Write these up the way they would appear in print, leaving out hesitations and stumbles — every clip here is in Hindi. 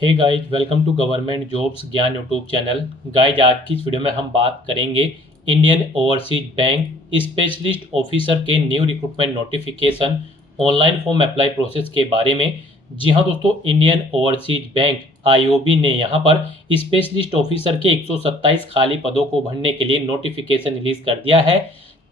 Hey guys, welcome to government jobs Gyan YouTube channel. Guys, आज की इस वीडियो में हम बात करेंगे Indian Overseas Bank specialist officer के new recruitment notification online form apply process के बारे में। जी हाँ दोस्तों, इंडियन ओवरसीज बैंक आईओबी ने यहाँ पर स्पेशलिस्ट ऑफिसर के 127 खाली पदों को भरने के लिए नोटिफिकेशन रिलीज कर दिया है।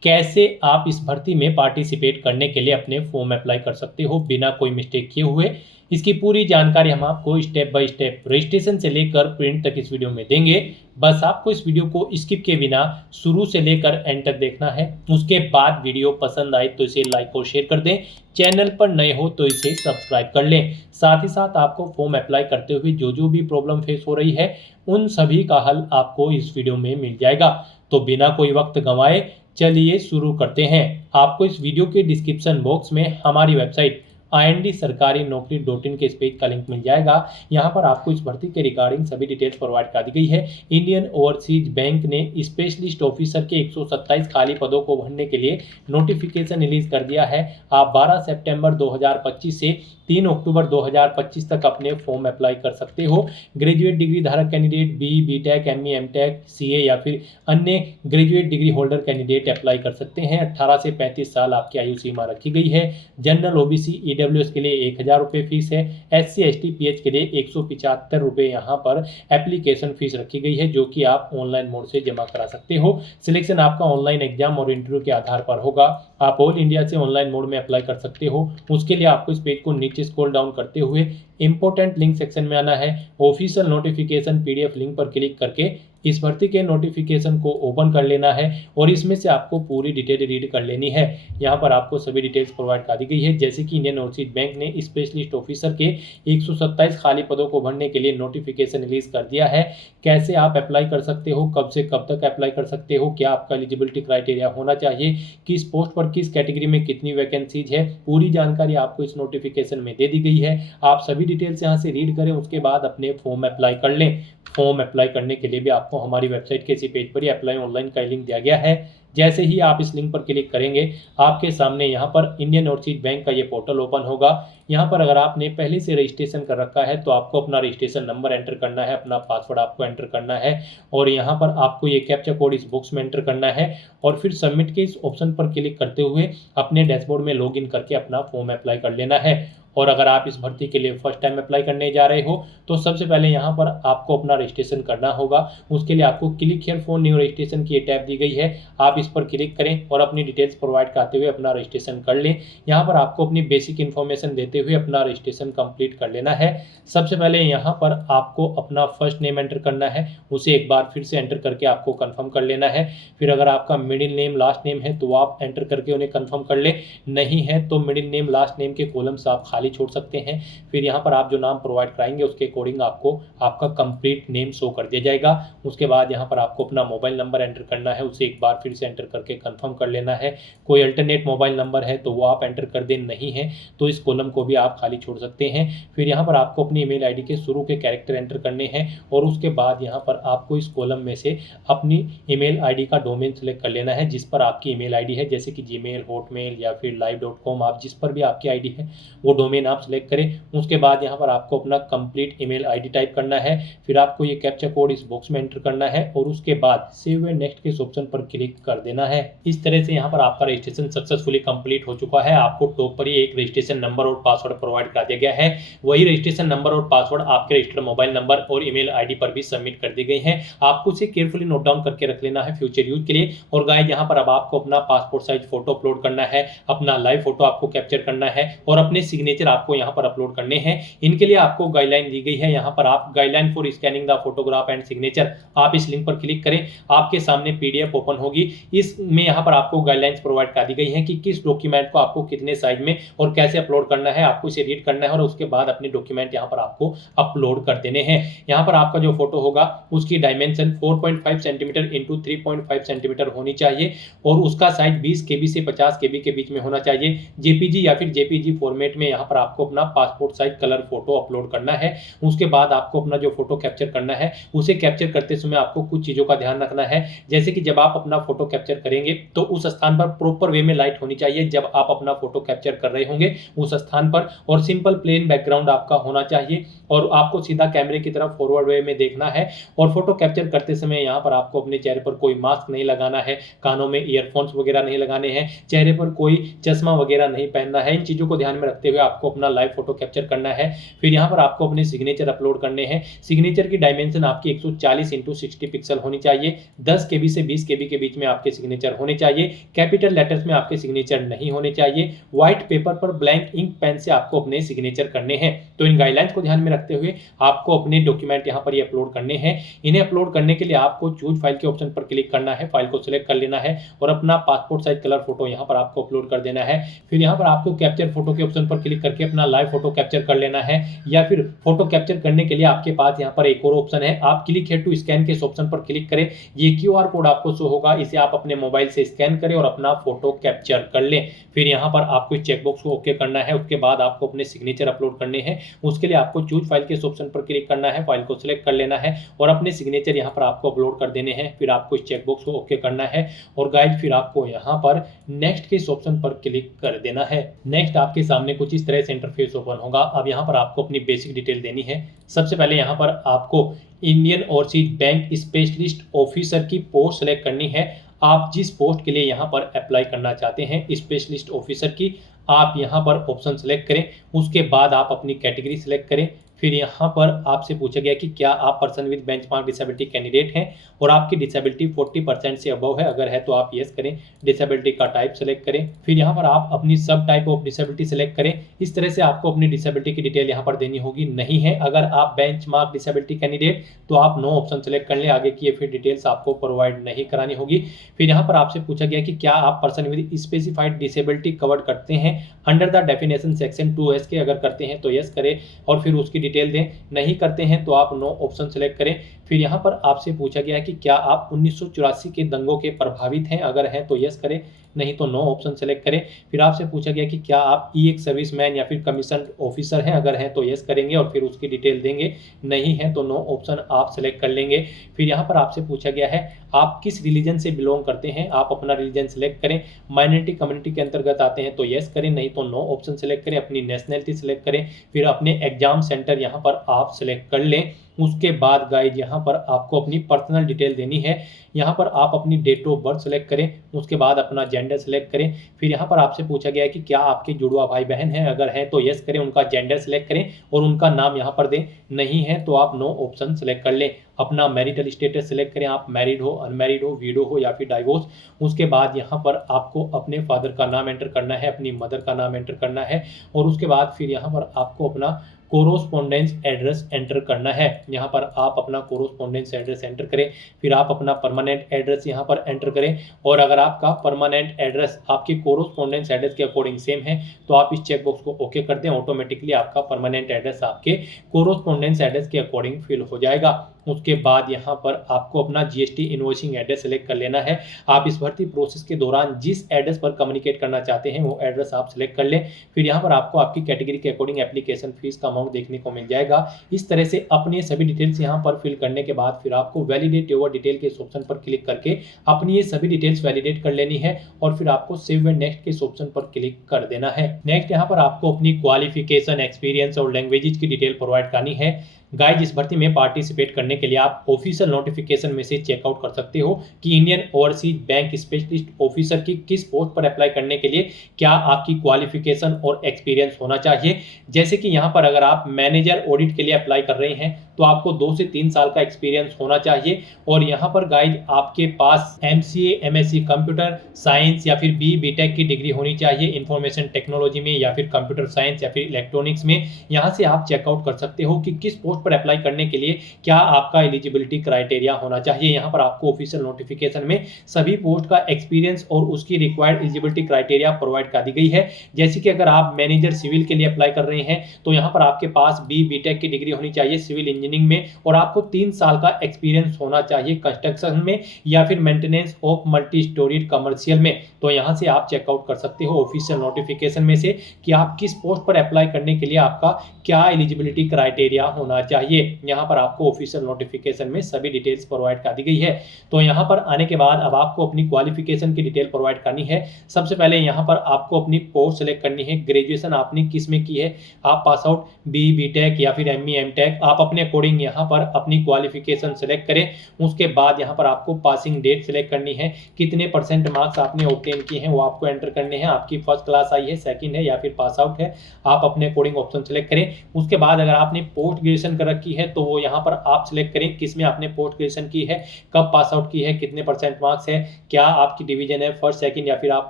कैसे आप इस भर्ती में पार्टिसिपेट करने के लिए अपने फॉर्म अप्लाई कर सकते हो बिना कोई मिस्टेक किए हुए, इसकी पूरी जानकारी हम आपको स्टेप बाय स्टेप रजिस्ट्रेशन से लेकर प्रिंट तक इस वीडियो में देंगे। बस आपको इस वीडियो को स्किप के बिना शुरू से लेकर एंड तक देखना है। उसके बाद वीडियो पसंद आए तो इसे लाइक और शेयर कर दें। चैनल पर नए हो तो इसे सब्सक्राइब कर लें। साथ ही साथ आपको फॉर्म अप्लाई करते हुए जो जो भी प्रॉब्लम फेस हो रही है उन सभी का हल आपको इस वीडियो में मिल जाएगा। तो बिना कोई वक्त गंवाए चलिए शुरू करते हैं। आपको इस वीडियो के डिस्क्रिप्शन बॉक्स में हमारी वेबसाइट IND-सरकारी-नौकरी.in के इस पेज का लिंक मिल जाएगा। यहाँ पर आपको इस भर्ती के रिगार्डिंग सभी डिटेल्स प्रोवाइड कर दी गई है। इंडियन ओवरसीज बैंक ने स्पेशलिस्ट ऑफिसर के 127 खाली पदों को भरने के लिए नोटिफिकेशन रिलीज कर दिया है। आप 12 सितंबर 2025 से 3 अक्टूबर 2025 तक अपने फॉर्म अप्लाई कर सकते हो। ग्रेजुएट डिग्री धारक candidate BTech, ME, MTech, CA या फिर अन्य graduate degree holder candidate apply कर सकते हैं। 18 से 35 साल आपकी आयु सीमा रखी गई है। जनरल OBC EWS के लिए 1000 रुपये फीस है। SC ST PH के लिए 175 रुपये यहाँ पर एप्लीकेशन फीस रखी गई है, जो कि आप ऑनलाइन मोड से जमा करा सकते हो। सिलेक्शन आपका ऑनलाइन एग्जाम और इंटरव्यू के आधार पर होगा। आप ऑल इंडिया से ऑनलाइन मोड में अप्लाई कर सकते हो। उसके लिए आपको इस पेज को नीचे स्क्रॉल डाउन करते हुए इंपॉर्टेंट लिंक सेक्शन में आना है। ऑफिशियल नोटिफिकेशन PDF लिंक पर क्लिक करके इस भर्ती के नोटिफिकेशन को ओपन कर लेना है और इसमें से आपको पूरी डिटेल रीड कर लेनी है। यहाँ पर आपको सभी डिटेल्स प्रोवाइड कर दी गई है, जैसे कि इंडियन ओवरसीज बैंक ने स्पेशलिस्ट ऑफिसर के 127 खाली पदों को भरने के लिए नोटिफिकेशन रिलीज कर दिया है। कैसे आप अप्लाई कर सकते हो, कब से कब तक अप्लाई कर सकते हो, क्या आपका एलिजिबिलिटी क्राइटेरिया होना चाहिए, किस पोस्ट पर किस कैटेगरी में कितनी वैकेंसीज है, पूरी जानकारी आपको इस नोटिफिकेशन में दे दी गई है। आप सभी डिटेल्स यहाँ से रीड करें, उसके बाद अपने फॉर्म अप्लाई कर लें। फॉर्म अप्लाई करने के लिए भी आपको हमारी वेबसाइट के इसी पेज पर ही अप्लाई ऑनलाइन का लिंक दिया गया है। जैसे ही आप इस लिंक पर क्लिक करेंगे, आपके सामने यहाँ पर इंडियन ओवरसीज बैंक का ये पोर्टल ओपन होगा। यहाँ पर अगर आपने पहले से रजिस्ट्रेशन कर रखा है तो आपको अपना रजिस्ट्रेशन नंबर एंटर करना है, अपना पासवर्ड आपको एंटर करना है और यहाँ पर आपको ये कैप्चा कोड इस बॉक्स में एंटर करना है और फिर सबमिट के इस ऑप्शन पर क्लिक करते हुए अपने डैशबोर्ड में लॉगिन करके अपना फॉर्म अप्लाई कर लेना है। और अगर आप इस भर्ती के लिए फर्स्ट टाइम अप्लाई करने जा रहे हो तो सबसे पहले यहाँ पर आपको अपना रजिस्ट्रेशन करना होगा। उसके लिए आपको click here for new registration की टैब दी गई है, आप इस पर क्लिक करें और अपनी डिटेल्स प्रोवाइड करते हुए अपना रजिस्ट्रेशन कर लें। यहाँ पर आपको अपनी बेसिक इन्फॉर्मेशन देते हुए अपना रजिस्ट्रेशन कंप्लीट कर लेना है। सबसे पहले यहाँ पर आपको अपना फर्स्ट नेम एंटर करना है, उसे एक बार फिर से एंटर करके आपको कंफर्म कर लेना है। फिर अगर आपका मिडिल नेम लास्ट नेम है तो आप एंटर करके उन्हें कंफर्म कर ले, नहीं है तो मिडिल नेम लास्ट नेम के कॉलम्स आप खाली छोड़ सकते हैं। फिर यहाँ पर आप जो नाम प्रोवाइड कराएंगे उसके अकॉर्डिंग आपको आपका कंप्लीट नेम शो कर दिया जाएगा। उसके बाद यहाँ पर आपको अपना मोबाइल नंबर एंटर करना है, उसे एक बार फिर से एंटर करके कंफर्म कर लेना है। कोई अल्टरनेट मोबाइल नंबर है तो वो आप एंटर कर दें, नहीं है तो इस कॉलम को भी आप खाली छोड़ सकते हैं। फिर यहाँ पर आपको अपनी ईमेल आईडी के शुरू के कैरेक्टर एंटर करने हैं और उसके बाद यहाँ पर आपको इस कॉलम में से अपनी ईमेल आईडी का डोमेन सेलेक्ट कर लेना है जिस पर आपकी ईमेल आईडी है, जैसे कि Gmail, हॉटमेल या फिर live.com, आप जिस पर भी आपकी आईडी है वो डोमेन आप सेलेक्ट करें। उसके बाद यहाँ पर आपको अपना कंप्लीट ईमेल आईडी टाइप करना है। फिर आपको ये कैप्चा कोड इस बॉक्स में एंटर करना है और उसके बाद सेव एंड नेक्स्ट के इस ऑप्शन पर क्लिक कर देना है। इस तरह से यहाँ पर आपका रजिस्ट्रेशन सक्सेसफुली कंप्लीट हो चुका है। आपको टॉप पर ही एक रजिस्ट्रेशन नंबर और पासवर्ड प्रोवाइड कर दिया गया है। वही रजिस्ट्रेशन नंबर और पासवर्ड आपके रजिस्टर्ड मोबाइल नंबर और ईमेल आईडी पर भी सबमिट कर दी गई है। आपको इसे केयरफुली नोट डाउन करके रख लेना है फ्यूचर यूज के लिए। और गाइस, यहाँ पर अब आपको अपना पासपोर्ट साइज फोटो अपलोड करना है, अपना लाइव फोटो आपको कैप्चर करना है और अपने सिग्नेचर आपको यहाँ पर अपलोड करने हैं। इनके लिए आपको गाइडलाइन दी गई है। यहाँ पर आप guideline for scanning the photograph and signature, आप इस लिंक पर क्लिक करें, आपके सामने PDF ओपन होगी। इसमें यहाँ पर आपको गाइडलाइंस प्रोवाइड कर दी गई है कि किस डॉक्यूमेंट को आपको कितने साइज में और कैसे अपलोड करना है। आपको इसे रीड करना है और उसके बाद अपने डॉक्यूमेंट यहाँ पर आपको अपलोड कर देने हैं। यहाँ पर आपका जो फोटो होगा उसकी डायमेंशन 4.5 सेंटीमीटर इंटू 3.5 सेंटीमीटर होनी चाहिए और उसका साइज 20 KB से 50 KB के बीच में होना चाहिए। JPG या फिर JPG फॉर्मेट में यहाँ पर पर आपको अपना passport size colour photo upload करना है। उसके बाद आपको अपना जो फोटो कैप्चर करना है उसे कैप्चर करते समय आपको कुछ चीज़ों का ध्यान रखना है, जैसे कि जब आप अपना फोटो कैप्चर करेंगे तो उस स्थान पर प्रॉपर वे में लाइट होनी चाहिए जब आप अपना फोटो कैप्चर कर रहे होंगे उस स्थान पर, और सिंपल प्लेन बैकग्राउंड आपका होना चाहिए और आपको सीधा कैमरे की तरफ फॉरवर्ड वे में देखना है। और फोटो कैप्चर करते समय यहाँ पर आपको अपने चेहरे पर कोई मास्क नहीं लगाना है, कानों में ईयरफोन्स वगैरह नहीं लगाने हैं, चेहरे पर कोई चश्मा वगैरह नहीं पहनना है। इन चीज़ों को ध्यान में रखते हुए आपको अपना लाइव फोटो कैप्चर करना है। फिर यहाँ पर आपको अपने सिग्नेचर अपलोड करने हैं। सिग्नेचर की डायमेंशन आपकी 140x60 पिक्सल होनी चाहिए। 10 KB से 20 KB के बीच में आपके सिग्नेचर होने चाहिए। कैपिटल लेटर्स में आपके सिग्नेचर नहीं होने चाहिए। व्हाइट पेपर पर ब्लैंक इंक पेन से आपको अपने सिग्नेचर करने हैं। तो इन गाइडलाइंस को ध्यान में रखते हुए आपको अपने डॉक्यूमेंट यहाँ पर ये अपलोड करने हैं। इन्हें अपलोड करने के लिए आपको चूज फाइल के ऑप्शन पर क्लिक करना है, फाइल को सिलेक्ट कर लेना है और अपना पासपोर्ट साइज कलर फोटो यहाँ पर आपको अपलोड कर देना है। फिर यहाँ पर आपको कैप्चर फोटो के ऑप्शन पर क्लिक करके अपना लाइव फोटो कैप्चर कर लेना है, या फिर फोटो कैप्चर करने के लिए आपके पास यहाँ पर एक और ऑप्शन है, आप क्लिक हियर टू स्कैन के इस ऑप्शन पर क्लिक करें। ये QR कोड आपको शो होगा, इसे आप अपने मोबाइल से स्कैन करें और अपना फोटो कैप्चर कर लें। फिर यहाँ पर आपको इस चेकबॉक्स को ओके करना है। उसके बाद आपको अपने सिग्नेचर अपलोड करने हैं। उसके लिए आपको चूज फाइल के इस ऑप्शन पर क्लिक करना है, फाइल को सिलेक्ट कर लेना है और अपने सिग्नेचर यहाँ पर आपको अपलोड कर देने हैं। फिर आपको इस चेकबॉक्स को ओके करना है और गाइस फिर आपको यहाँ पर नेक्स्ट के इस ऑप्शन पर क्लिक कर देना है। नेक्स्ट आपके सामने कुछ इस तरह से इंटरफेस ओपन होगा। अब यहाँ पर आपको अपनी बेसिक डिटेल देनी है। सबसे पहले यहाँ पर आपको Indian Overseas Bank specialist officer की पोस्ट सेलेक्ट करनी है। आप जिस पोस्ट के लिए यहाँ पर अप्लाई करना चाहते हैं स्पेशलिस्ट ऑफिसर की, आप यहाँ पर ऑप्शन सेलेक्ट करें। उसके बाद आप अपनी कैटेगरी सेलेक्ट करें। फिर यहाँ पर आपसे पूछा गया कि क्या आप person with benchmark disability candidate हैं और आपकी डिसेबिलिटी 40% से अबव है, अगर है तो आप यस करें। डिसेबिलिटी का टाइप सेलेक्ट करें। फिर यहाँ पर आप अपनी सब टाइप ऑफ डिसेबिलिटी सेलेक्ट करें। इस तरह से आपको अपनी डिसेबिलिटी की डिटेल यहाँ पर देनी होगी। नहीं है अगर आप बेंचमार्क डिसेबिलिटी कैंडिडेट तो आप नो ऑप्शन सेलेक्ट कर लें, आगे की फिर डिटेल्स आपको प्रोवाइड नहीं करानी होगी। फिर यहाँ पर आपसे पूछा गया कि क्या आप person with specified disability covered करते हैं under the definition section 2S के, अगर करते हैं तो यस करें और फिर उसकी डिटेल दें। नहीं करते हैं तो आप नो ऑप्शन सेलेक्ट करें। फिर यहाँ पर आपसे पूछा गया है कि क्या आप 1984 के दंगों के प्रभावित हैं, अगर हैं तो यस करें, नहीं तो नो ऑप्शन सेलेक्ट करें। फिर आपसे पूछा गया कि क्या आप एक सर्विसमैन या फिर कमीशन ऑफिसर हैं, अगर हैं तो यस करेंगे और फिर उसकी डिटेल देंगे। नहीं है तो नो ऑप्शन आप सेलेक्ट कर लेंगे। फिर यहाँ पर आपसे पूछा गया है आप किस रिलीजन से बिलोंग करते हैं, आप अपना रिलीजन सेलेक्ट करें। माइनॉरिटी कम्युनिटी के अंतर्गत आते हैं तो यस करें, नहीं तो नो ऑप्शन सेलेक्ट करें। अपनी नेशनलिटी सेलेक्ट करें। फिर अपने एग्जाम सेंटर यहाँ पर आप सेलेक्ट कर लें। उसके बाद गाइड यहाँ पर आपको अपनी पर्सनल डिटेल देनी है। यहाँ पर आप अपनी डेट ऑफ बर्थ सेलेक्ट करें। उसके बाद अपना जेंडर सेलेक्ट करें। फिर यहाँ पर आपसे पूछा गया है कि क्या आपके जुड़वा भाई बहन हैं, अगर हैं तो यस करें, उनका जेंडर सेलेक्ट करें और उनका नाम यहाँ पर दें। नहीं है तो आप नो ऑप्शन सेलेक्ट कर लें। अपना मैरिटल स्टेटस सेलेक्ट करें, आप मैरिड हो, अनमैरिड हो, विडो हो या फिर डाइवोर्स। उसके बाद यहाँ पर आपको अपने फादर का नाम एंटर करना है, अपनी मदर का नाम एंटर करना है और उसके बाद फिर यहाँ पर आपको अपना कोरोस्पोंडेंस एड्रेस एंटर करना है। यहाँ पर आप अपना कोरोस्पोंडेंस एड्रेस एंटर करें। फिर आप अपना परमानेंट एड्रेस यहाँ पर एंटर करें और अगर आपका परमानेंट एड्रेस आपके कोरोस्पोंडेंस एड्रेस के अकॉर्डिंग सेम है तो आप इस चेकबॉक्स को ओके कर दें। ऑटोमेटिकली आपका परमानेंट एड्रेस आपके कोरोस्पोंडेंस एड्रेस के अकॉर्डिंग फिल हो जाएगा। उसके बाद यहाँ पर आपको अपना GST इनवॉइसिंग एड्रेस सेलेक्ट कर लेना है। आप इस भर्ती प्रोसेस के दौरान जिस एड्रेस पर कम्युनिकेट करना चाहते हैं वो एड्रेस आप सेलेक्ट कर लें। फिर यहाँ पर आपको आपकी कैटेगरी के अकॉर्डिंग एप्लीकेशन फीस का अमाउंट देखने को मिल जाएगा। इस तरह से अपने सभी डिटेल्स यहाँ पर फिल करने के बाद फिर आपको वैलिडेट योर डिटेल के इस ऑप्शन पर क्लिक करके अपनी ये सभी डिटेल्स वैलिडेट कर लेनी है और फिर आपको सेव एंड नेक्स्ट के इस ऑप्शन पर क्लिक कर देना है। नेक्स्ट यहाँ पर आपको अपनी क्वालिफिकेशन, एक्सपीरियंस और लैंग्वेजेस की डिटेल प्रोवाइड करनी है। गाइज इस भर्ती में पार्टिसिपेट करने के लिए आप ऑफिशियल नोटिफिकेशन में से चेकआउट कर सकते हो कि Indian Overseas Bank specialist officer की किस पोस्ट पर अप्लाई करने के लिए क्या आपकी क्वालिफिकेशन और एक्सपीरियंस होना चाहिए। जैसे कि यहाँ पर अगर आप मैनेजर ऑडिट के लिए अप्लाई कर रहे हैं तो आपको 2 से 3 साल का एक्सपीरियंस होना चाहिए और यहाँ पर गाइज आपके पास MCA, MSc कंप्यूटर साइंस या फिर BTech की डिग्री होनी चाहिए इंफॉर्मेशन टेक्नोलॉजी में या फिर कंप्यूटर साइंस या फिर इलेक्ट्रॉनिक्स में। यहाँ से आप चेकआउट कर सकते हो कि किस पोस्ट पोस्ट पर अप्लाई करने के लिए क्या आपका एलिजिबिलिटी क्राइटेरिया होना चाहिए। यहाँ पर आपको ऑफिशियल नोटिफिकेशन में सभी पोस्ट का एक्सपीरियंस और उसकी रिक्वायर्ड एलिजिबिलिटी क्राइटेरिया प्रोवाइड कर दी गई है। जैसे कि अगर आप मैनेजर सिविल के लिए अप्लाई कर रहे हैं तो यहाँ पर आपके पास बीटेक की डिग्री होनी चाहिए सिविल इंजीनियरिंग में, और आपको 3 साल का एक्सपीरियंस होना चाहिए कंस्ट्रक्शन में या फिर maintenance of multi storeyed commercial में। तो यहाँ से आप चेकआउट कर सकते हो ऑफिशियल नोटिफिकेशन में से कि आप किस पोस्ट पर अप्लाई करने के लिए आपका क्या एलिजिबिलिटी क्राइटेरिया होना चाहिए। यहाँ पर आपको ऑफिशियल नोटिफिकेशन में सभी डिटेल्स प्रोवाइड कर दी गई है। तो यहाँ पर आने के बाद अब आपको अपनी क्वालिफिकेशन की डिटेल प्रोवाइड करनी है। सबसे पहले यहाँ पर आपको अपनी पोस्ट सेलेक्ट करनी है। ग्रेजुएशन आपने किस में की है, आप पास आउट बीटेक या फिर एमई एमटेक, आप अपने अकॉर्डिंग यहाँ पर अपनी क्वालिफिकेशन सेलेक्ट करें। उसके बाद यहाँ पर आपको पासिंग डेट सेलेक्ट करनी है, कितने % मार्क्स आपने ऑब्टेन किए हैं वो आपको एंटर करने हैं। आपकी फर्स्ट क्लास आई है, सेकंड है या फिर पास आउट है, आप अपने अकॉर्डिंग ऑप्शन सेलेक्ट करें। उसके बाद अगर आपने पोस्ट ग्रेजुएशन कर रखी है तो वो यहाँ पर आप सिलेक्ट करें किस में आपने पोस्ट ग्रेजुएशन की है, कब पास आउट की है, कितने % मार्क्स है, क्या आपकी डिवीजन है फर्स्ट सेकंड या फिर आप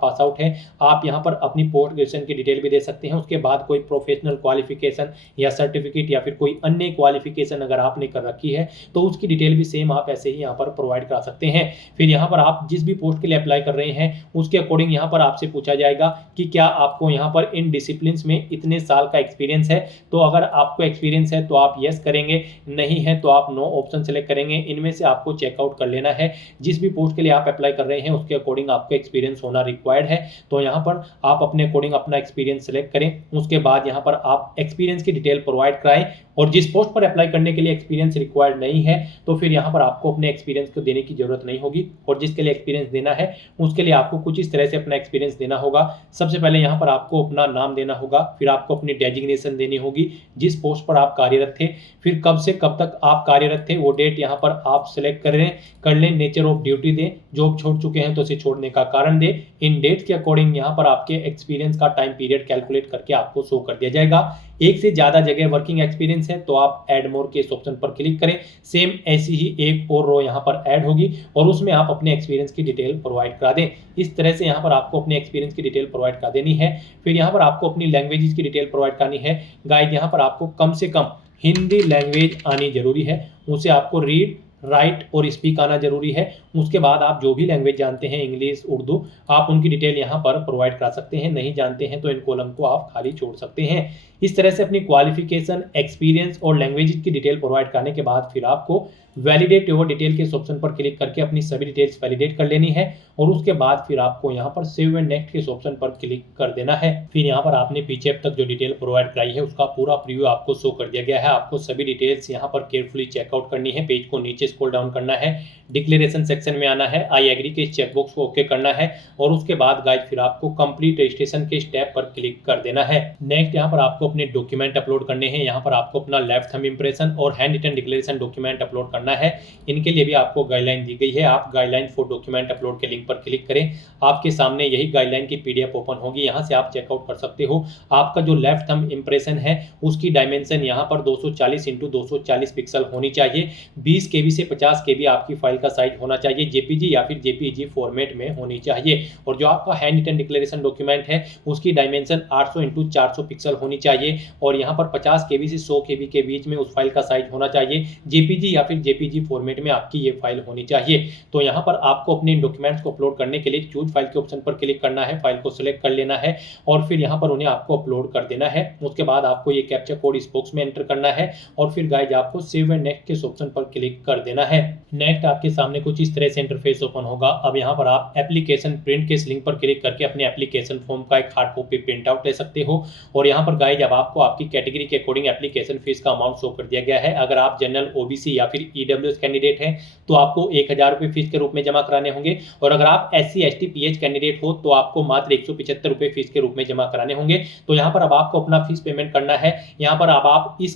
पास आउट है। आप यहाँ पर अपनी पोस्ट ग्रेजुएशन की डिटेल भी दे सकते हैं। उसके बाद कोई प्रोफेशनल क्वालिफिकेशन या सर्टिफिकेट या फिर कोई अन्य क्वालिफिकेशन अगर आपने कर रखी है तो उसकी डिटेल भी सेम आप ऐसे ही यहाँ पर प्रोवाइड करा सकते हैं। फिर यहाँ पर आप जिस भी पोस्ट के लिए अप्लाई कर रहे हैं उसके अकॉर्डिंग यहाँ पर आपसे पूछा जाएगा कि क्या आपको यहाँ पर इन डिसिप्लिन्स में इतने साल का एक्सपीरियंस है। तो अगर आपको एक्सपीरियंस है तो आप यस करेंगे, नहीं है तो आप नो ऑप्शन सेलेक्ट करेंगे। इनमें से आपको चेकआउट कर लेना है। जिस भी पोस्ट के लिए आप अप्लाई कर रहे हैं उसके अकॉर्डिंग आपको एक्सपीरियंस होना रिक्वायर्ड है। तो यहाँ पर आप अपने अकॉर्डिंग अपना एक्सपीरियंस सेलेक्ट करें। उसके बाद यहाँ पर आप एक्सपीरियंस की डिटेल प्रोवाइड कराएं, और जिस पोस्ट पर अप्लाई करने के लिए एक्सपीरियंस रिक्वायर्ड नहीं है तो फिर यहाँ पर आपको अपने एक्सपीरियंस को देने की जरूरत नहीं होगी, और जिसके लिए एक्सपीरियंस देना है उसके लिए आपको कुछ इस तरह से अपना एक्सपीरियंस देना होगा। सबसे पहले यहाँ पर आपको अपना नाम देना होगा, फिर आपको अपनी डेजिग्नेशन देनी होगी, जिस पोस्ट पर आप कार्यरत थे, फिर कब से कब तक आप कार्यरत थे वो डेट यहाँ पर आप सिलेक्ट कर लें। नेचर ऑफ ड्यूटी दें, जॉब छोड़ चुके हैं तो इसे छोड़ने का कारण दें। इन डेट्स के अकॉर्डिंग यहाँ पर आपके एक्सपीरियंस का टाइम पीरियड कैलकुलेट करके आपको शो कर दिया जाएगा। एक से ज्यादा जगह वर्किंग एक्सपीरियंस है तो आप ऐड मोर के इस ऑप्शन पर क्लिक करें। सेम ऐसी ही एक और रो यहाँ पर ऐड होगी और उसमें आप अपने एक्सपीरियंस की डिटेल प्रोवाइड करा दें। इस तरह से यहाँ पर आपको अपने एक्सपीरियंस की डिटेल प्रोवाइड कर देनी है। फिर यहाँ पर आपको अपनी लैंग्वेजेस की डिटेल प्रोवाइड करनी है। गाइड यहाँ पर आपको कम से कम हिंदी लैंग्वेज आनी जरूरी है, उसे आपको रीड राइट और स्पीक आना जरूरी है। उसके बाद आप जो भी लैंग्वेज जानते हैं इंग्लिश उर्दू, आप उनकी डिटेल यहाँ पर प्रोवाइड करा सकते हैं। नहीं जानते हैं तो इन कॉलम को आप खाली छोड़ सकते हैं। इस तरह से अपनी क्वालिफिकेशन, एक्सपीरियंस और लैंग्वेज की डिटेल प्रोवाइड करने के बाद फिर आपको वैलिडेट योर डिटेल के इस ऑप्शन पर क्लिक करके अपनी सभी डिटेल्स वैलिडेट कर लेनी है, और उसके बाद फिर आपको यहाँ पर सेव एंड नेक्स्ट के इस ऑप्शन पर क्लिक कर देना है। फिर यहाँ पर आपने पीछे अब तक जो डिटेल प्रोवाइड कराई है उसका पूरा प्रीव्यू आपको शो कर दिया गया है। आपको सभी डिटेल्स यहाँ पर केयरफुली चेकआउट करनी है। पेज को नीचे स्क्रॉल डाउन करना है, डिक्लेरेशन सेक्शन में आना है, आई एग्री के इस चेकबॉक्स को ओके करना है, और उसके बाद गाइड फिर आपको कंप्लीट रजिस्ट्रेशन के स्टेप पर क्लिक कर देना है। नेक्स्ट यहाँ पर आपको अपने डॉक्यूमेंट अपलोड करने हैं। यहाँ पर आपको अपना लेफ्ट थंब इंप्रेशन और hand written declaration document upload करना है। इनके लिए भी आपको गाइडलाइन दी गई है। आप गाइडलाइन फॉर डॉक्यूमेंट अपलोड के लिंक पर क्लिक करें। आपके सामने यही गाइडलाइन की पीडीएफ ओपन होगी, यहाँ से आप चेकआउट कर सकते हो। आपका जो लेफ्ट थंब इंप्रेशन है उसकी डायमेंशन यहाँ पर 240 × 240 पिक्सल होनी चाहिए। 20 KB से 50 KB आपकी फाइल का साइज होना चाहिए। जेपीजी या फिर जेपीईजी फॉर्मेट में होनी चाहिए। और जो आपका हैंड रिटन डिक्लेरेशन डॉक्यूमेंट है उसकी डायमेंशन 800 × 400 पिक्सल होनी चाहिए, और यहाँ पर 50 KB से 100 KB के बीच में उस फाइल का साइज होना चाहिए। जेपीजी या फिर जेपीजी फॉर्मेट में आपकी ये फाइल होनी चाहिए। तो यहाँ पर आपको अपने डॉक्यूमेंट्स को अपलोड करने के लिए चूज फाइल के ऑप्शन पर क्लिक करना है, फाइल को सिलेक्ट कर लेना है और फिर यहाँ पर उन्हें आपको अपलोड कर देना है। उसके बाद आपको ये कैप्चा कोड इस बॉक्स में एंटर करना है और फिर गाइज आपको सेव एंड नेक्स्ट के इस ऑप्शन पर क्लिक कर देना है। नेक्स्ट आपके सामने कुछ इस तरह से इंटरफेस ओपन होगा। अब यहाँ पर आप एप्लीकेशन प्रिंट के इस लिंक पर क्लिक करके अपने एप्लीकेशन फॉर्म का एक हार्ड कॉपी प्रिंट आउट ले सकते हो। और यहाँ पर गाइज अब आपको आपकी कैटेगरी के अकॉर्डिंग एप्लीकेशन फीस का अमाउंट शो कर दिया गया है। अगर आप जनरल, ओबीसी या फिर ईडब्ल्यूएस कैंडिडेट हैं तो आपको 1000 रुपये फीस के रूप में जमा कराने होंगे, और अगर आप SC ST PH कैंडिडेट हो तो आपको मात्र 175 रुपये फीस के रूप में जमा कराने होंगे। तो यहाँ पर अब आपको अपना फीस पेमेंट करना है। यहाँ पर अब आप इस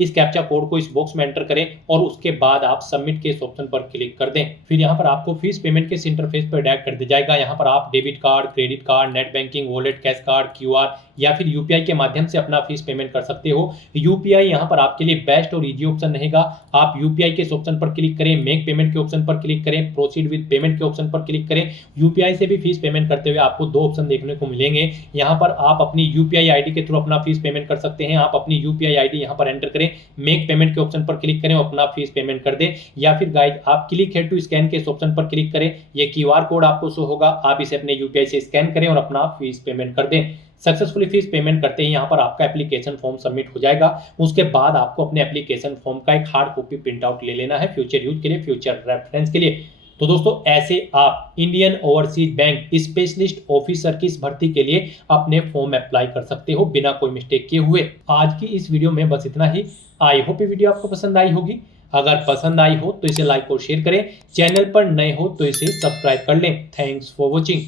इस कैप्चा कोड को इस बॉक्स में एंटर करें और उसके बाद आप सबमिट के इस ऑप्शन पर क्लिक कर दें। फिर यहाँ पर आपको फीस पेमेंट के इस इंटरफेस पर डायरेक्ट कर दिया जाएगा। यहाँ पर आप debit card, credit card, net banking, wallet, cash card, QR या फिर यूपीआई के माध्यम से अपना फीस पेमेंट कर सकते हो। यूपीआई यहाँ पर आपके लिए बेस्ट और इजी ऑप्शन रहेगा। आप यूपीआई के इस ऑप्शन पर क्लिक करें, मेक पेमेंट के ऑप्शन पर क्लिक करें, प्रोसीड विद पेमेंट के ऑप्शन पर क्लिक करें। यूपीआई से भी फीस पेमेंट करते हुए आपको दो ऑप्शन देखने को मिलेंगे। यहाँ पर आप अपनी यूपीआई आईडी के थ्रू अपना फीस पेमेंट कर सकते हैं। आप अपनी यूपीआई आईडी यहाँ पर एंटर करें, मेक पेमेंट के ऑप्शन पर क्लिक करें और अपना फीस पेमेंट कर दें। या फिर गाइस आप क्लिक हेयर टू स्कैन के इस ऑप्शन पर क्लिक करें, ये क्यूआर कोड आपको शो होगा, आप इसे अपने यूपीआई से स्कैन करें और अपना फीस पेमेंट कर दें। सक्सेसफुली फीस पेमेंट करते ही यहाँ पर आपका एप्लीकेशन फॉर्म सबमिट हो जाएगा। उसके बाद आपको अपने एप्लीकेशन फॉर्म का एक हार्ड कॉपी प्रिंट आउट ले लेना है फ्यूचर यूज के लिए, फ्यूचर रेफरेंस के लिए। तो दोस्तों ऐसे आप Indian Overseas Bank specialist officer की इस भर्ती के लिए अपने फॉर्म अप्लाई कर सकते हो बिना कोई मिस्टेक किए हुए। आज की इस वीडियो में बस इतना ही। आई होप ये वीडियो आपको पसंद आई होगी। अगर पसंद आई हो तो इसे लाइक और शेयर करें, चैनल पर नए हो तो इसे सब्सक्राइब कर लें। Thanks for watching.